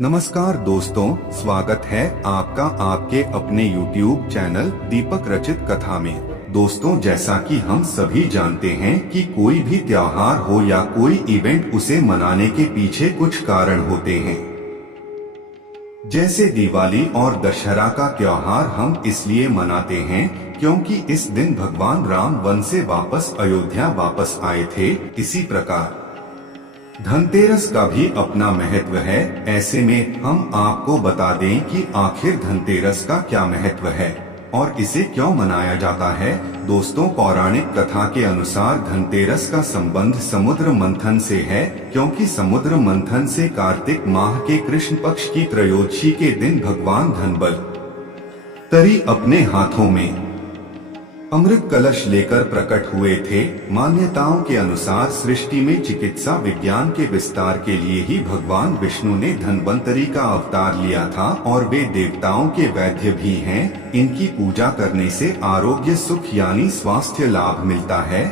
नमस्कार दोस्तों, स्वागत है आपका आपके अपने YouTube चैनल दीपक रचित कथा में। दोस्तों, जैसा कि हम सभी जानते हैं कि कोई भी त्योहार हो या कोई इवेंट, उसे मनाने के पीछे कुछ कारण होते हैं। जैसे दिवाली और दशहरा का त्योहार हम इसलिए मनाते हैं क्योंकि इस दिन भगवान राम वन से वापस अयोध्या वापस आए थे। इसी प्रकार धनतेरस का भी अपना महत्व है। ऐसे में हम आपको बता दें कि आखिर धनतेरस का क्या महत्व है और इसे क्यों मनाया जाता है। दोस्तों, पौराणिक कथा के अनुसार धनतेरस का संबंध समुद्र मंथन से है, क्योंकि समुद्र मंथन से कार्तिक माह के कृष्ण पक्ष की त्रयोदशी के दिन भगवान धनबल तरी अपने हाथों में अमृत कलश लेकर प्रकट हुए थे। मान्यताओं के अनुसार सृष्टि में चिकित्सा विज्ञान के विस्तार के लिए ही भगवान विष्णु ने धन्वंतरी का अवतार लिया था और वे देवताओं के वैद्य भी हैं। इनकी पूजा करने से आरोग्य, सुख यानी स्वास्थ्य लाभ मिलता है।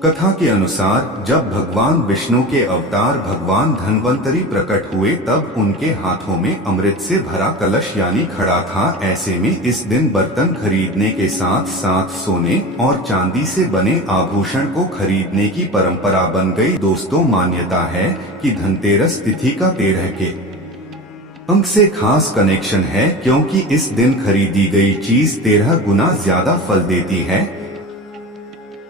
कथा के अनुसार जब भगवान विष्णु के अवतार भगवान धन्वंतरी प्रकट हुए, तब उनके हाथों में अमृत से भरा कलश यानी घड़ा था। ऐसे में इस दिन बर्तन खरीदने के साथ साथ सोने और चांदी से बने आभूषण को खरीदने की परंपरा बन गई। दोस्तों, मान्यता है कि धनतेरस तिथि का 13 के अंक से खास कनेक्शन है, क्योंकि इस दिन खरीदी गई चीज 13 गुना ज्यादा फल देती है।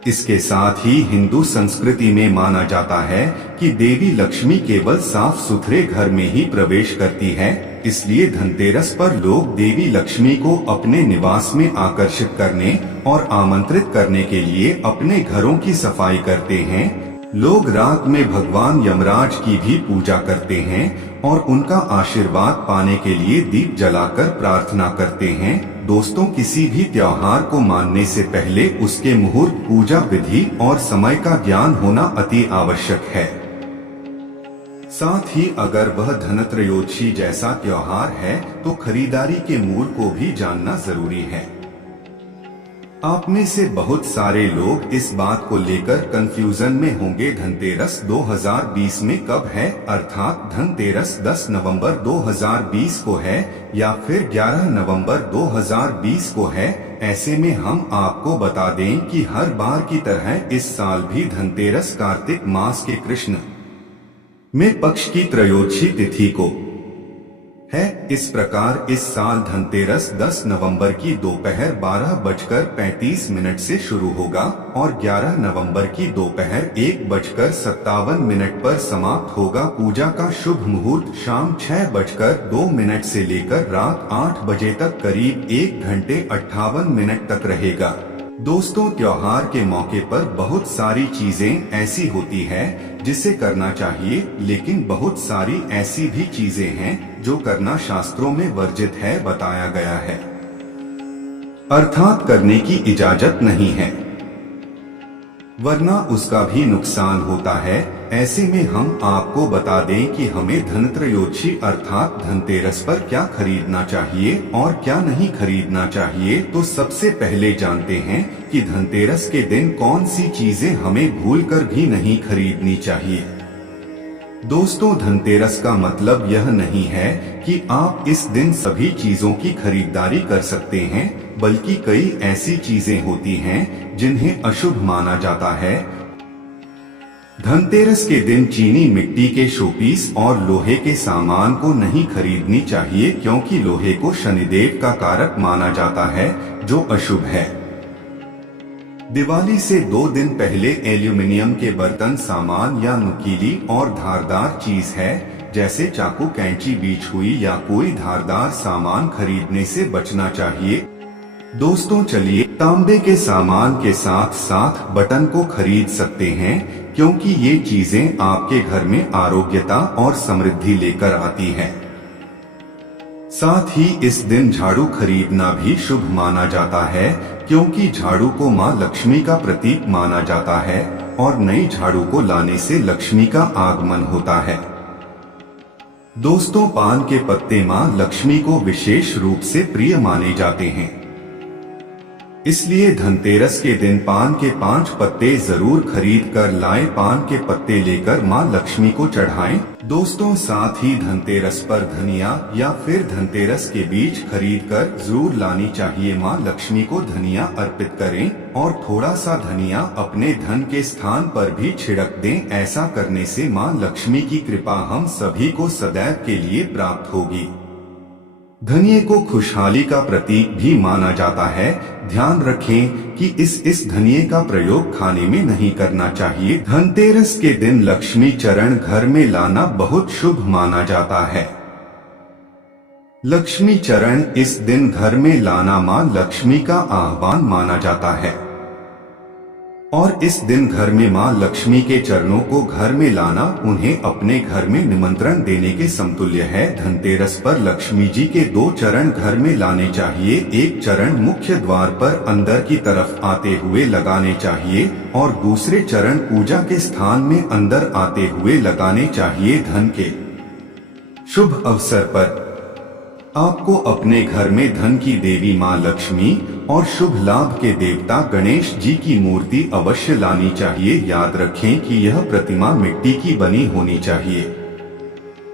इसके साथ ही हिंदू संस्कृति में माना जाता है कि देवी लक्ष्मी केवल साफ सुथरे घर में ही प्रवेश करती है। इसलिए धनतेरस पर लोग देवी लक्ष्मी को अपने निवास में आकर्षित करने और आमंत्रित करने के लिए अपने घरों की सफाई करते हैं। लोग रात में भगवान यमराज की भी पूजा करते हैं और उनका आशीर्वाद पाने के लिए दीप जलाकर प्रार्थना करते हैं। दोस्तों, किसी भी त्योहार को मानने से पहले उसके मुहूर्त, पूजा विधि और समय का ज्ञान होना अति आवश्यक है। साथ ही अगर वह धनत्रयोदशी जैसा त्योहार है तो खरीदारी के मूल को भी जानना जरूरी है। आप में से बहुत सारे लोग इस बात को लेकर कंफ्यूजन में होंगे, धनतेरस 2020 में कब है, अर्थात धनतेरस 10 नवंबर 2020 को है या फिर 11 नवंबर 2020 को है। ऐसे में हम आपको बता दें कि हर बार की तरह इस साल भी धनतेरस कार्तिक मास के कृष्ण में पक्ष की त्रयोदशी तिथि को है। इस प्रकार इस साल धनतेरस 10 नवंबर की दोपहर 12:35 से शुरू होगा और 11 नवंबर की दोपहर 1:57 पर समाप्त होगा। पूजा का शुभ मुहूर्त शाम 6:02 से लेकर रात 8 बजे तक करीब 1 घंटे 58 मिनट तक रहेगा। दोस्तों, त्योहार के मौके पर बहुत सारी चीजें ऐसी होती है जिसे करना चाहिए, लेकिन बहुत सारी ऐसी भी चीजें हैं जो करना शास्त्रों में वर्जित है, बताया गया है, अर्थात करने की इजाजत नहीं है, वरना उसका भी नुकसान होता है। ऐसे में हम आपको बता दें कि हमें धनत्रयोदशी अर्थात धनतेरस पर क्या खरीदना चाहिए और क्या नहीं खरीदना चाहिए। तो सबसे पहले जानते हैं कि धनतेरस के दिन कौन सी चीजें हमें भूलकर भी नहीं खरीदनी चाहिए। दोस्तों, धनतेरस का मतलब यह नहीं है कि आप इस दिन सभी चीजों की खरीदारी कर सकते हैं, बल्कि कई ऐसी चीजें होती हैं जिन्हें अशुभ माना जाता है। धनतेरस के दिन चीनी मिट्टी के शोपीस और लोहे के सामान को नहीं खरीदनी चाहिए, क्योंकि लोहे को शनिदेव का कारक माना जाता है, जो अशुभ है। दिवाली से 2 दिन पहले एल्यूमिनियम के बर्तन, सामान या नुकीली और धारदार चीज है जैसे चाकू, कैंची, बीच हुई या कोई धारदार सामान खरीदने से बचना चाहिए। दोस्तों, चलिए तांबे के सामान के साथ साथ बटन को खरीद सकते हैं, क्योंकि ये चीजें आपके घर में आरोग्यता और समृद्धि लेकर आती है। साथ ही इस दिन झाड़ू खरीदना भी शुभ माना जाता है, क्योंकि झाड़ू को माँ लक्ष्मी का प्रतीक माना जाता है और नई झाड़ू को लाने से लक्ष्मी का आगमन होता है। दोस्तों, पान के पत्ते माँ लक्ष्मी को विशेष रूप से प्रिय माने जाते हैं, इसलिए धनतेरस के दिन पान के 5 पत्ते जरूर खरीद कर लाएं। पान के पत्ते लेकर मां लक्ष्मी को चढ़ाएं। दोस्तों, साथ ही धनतेरस पर धनिया या फिर धनतेरस के बीज खरीदकर जरूर लानी चाहिए। माँ लक्ष्मी को धनिया अर्पित करें और थोड़ा सा धनिया अपने धन के स्थान पर भी छिड़क दें। ऐसा करने से माँ लक्ष्मी की कृपा हम सभी को सदैव के लिए प्राप्त होगी। धनिये को खुशहाली का प्रतीक भी माना जाता है। ध्यान रखें कि इस धनिये का प्रयोग खाने में नहीं करना चाहिए। धनतेरस के दिन लक्ष्मी चरण घर में लाना बहुत शुभ माना जाता है। लक्ष्मी चरण इस दिन घर में लाना मां लक्ष्मी का आह्वान माना जाता है और इस दिन घर में मां लक्ष्मी के चरणों को घर में लाना उन्हें अपने घर में निमंत्रण देने के समतुल्य है। धनतेरस पर लक्ष्मी जी के 2 चरण घर में लाने चाहिए। एक चरण मुख्य द्वार पर अंदर की तरफ आते हुए लगाने चाहिए और दूसरे चरण पूजा के स्थान में अंदर आते हुए लगाने चाहिए। धन के शुभ अवसर पर आपको अपने घर में धन की देवी मां लक्ष्मी और शुभ लाभ के देवता गणेश जी की मूर्ति अवश्य लानी चाहिए। याद रखें कि यह प्रतिमा मिट्टी की बनी होनी चाहिए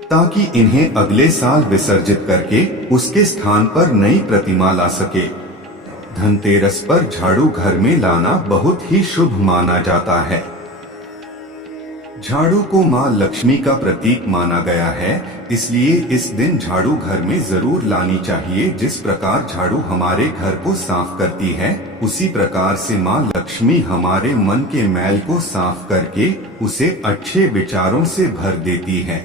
ताकि इन्हें अगले साल विसर्जित करके उसके स्थान पर नई प्रतिमा ला सके। धनतेरस पर झाड़ू घर में लाना बहुत ही शुभ माना जाता है। झाड़ू को मां लक्ष्मी का प्रतीक माना गया है, इसलिए इस दिन झाड़ू घर में जरूर लानी चाहिए। जिस प्रकार झाड़ू हमारे घर को साफ करती है, उसी प्रकार से मां लक्ष्मी हमारे मन के मैल को साफ करके उसे अच्छे विचारों से भर देती है।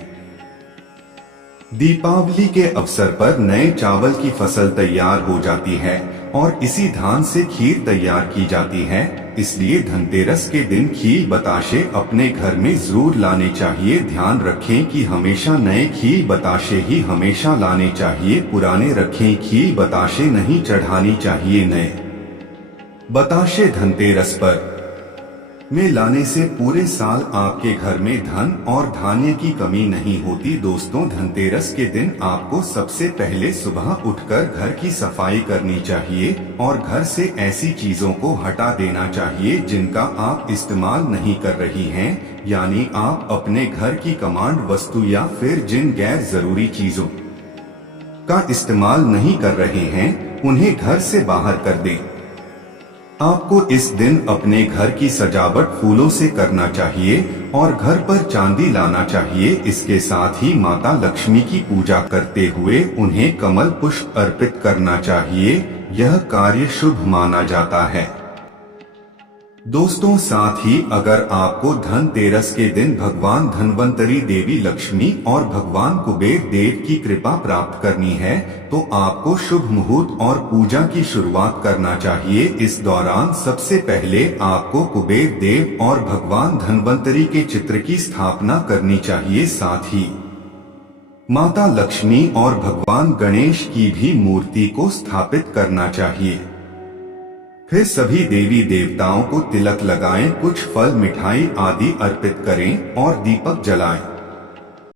दीपावली के अवसर पर नए चावल की फसल तैयार हो जाती है और इसी धान से खीर तैयार की जाती है। इसलिए धनतेरस के दिन खीर बताशे अपने घर में जरूर लाने चाहिए। ध्यान रखें कि हमेशा नए खीर बताशे ही हमेशा लाने चाहिए। पुराने रखें खीर बताशे नहीं चढ़ानी चाहिए। नए बताशे धनतेरस पर में लाने से पूरे साल आपके घर में धन और धान्य की कमी नहीं होती। दोस्तों, धनतेरस के दिन आपको सबसे पहले सुबह उठकर घर की सफाई करनी चाहिए और घर से ऐसी चीजों को हटा देना चाहिए जिनका आप इस्तेमाल नहीं कर रही हैं, यानी आप अपने घर की कमांड वस्तु या फिर जिन गैर जरूरी चीजों का इस्तेमाल नहीं कर रहे हैं, उन्हें घर से बाहर कर दें। आपको इस दिन अपने घर की सजावट फूलों से करना चाहिए और घर पर चांदी लाना चाहिए। इसके साथ ही माता लक्ष्मी की पूजा करते हुए उन्हें कमल पुष्प अर्पित करना चाहिए। यह कार्य शुभ माना जाता है। दोस्तों, साथ ही अगर आपको धनतेरस के दिन भगवान धन्वंतरी देवी लक्ष्मी और भगवान कुबेर देव की कृपा प्राप्त करनी है, तो आपको शुभ मुहूर्त और पूजा की शुरुआत करना चाहिए। इस दौरान सबसे पहले आपको कुबेर देव और भगवान धन्वंतरी के चित्र की स्थापना करनी चाहिए। साथ ही माता लक्ष्मी और भगवान गणेश की भी मूर्ति को स्थापित करना चाहिए। फिर सभी देवी देवताओं को तिलक लगाएं, कुछ फल मिठाई आदि अर्पित करें और दीपक जलाएं।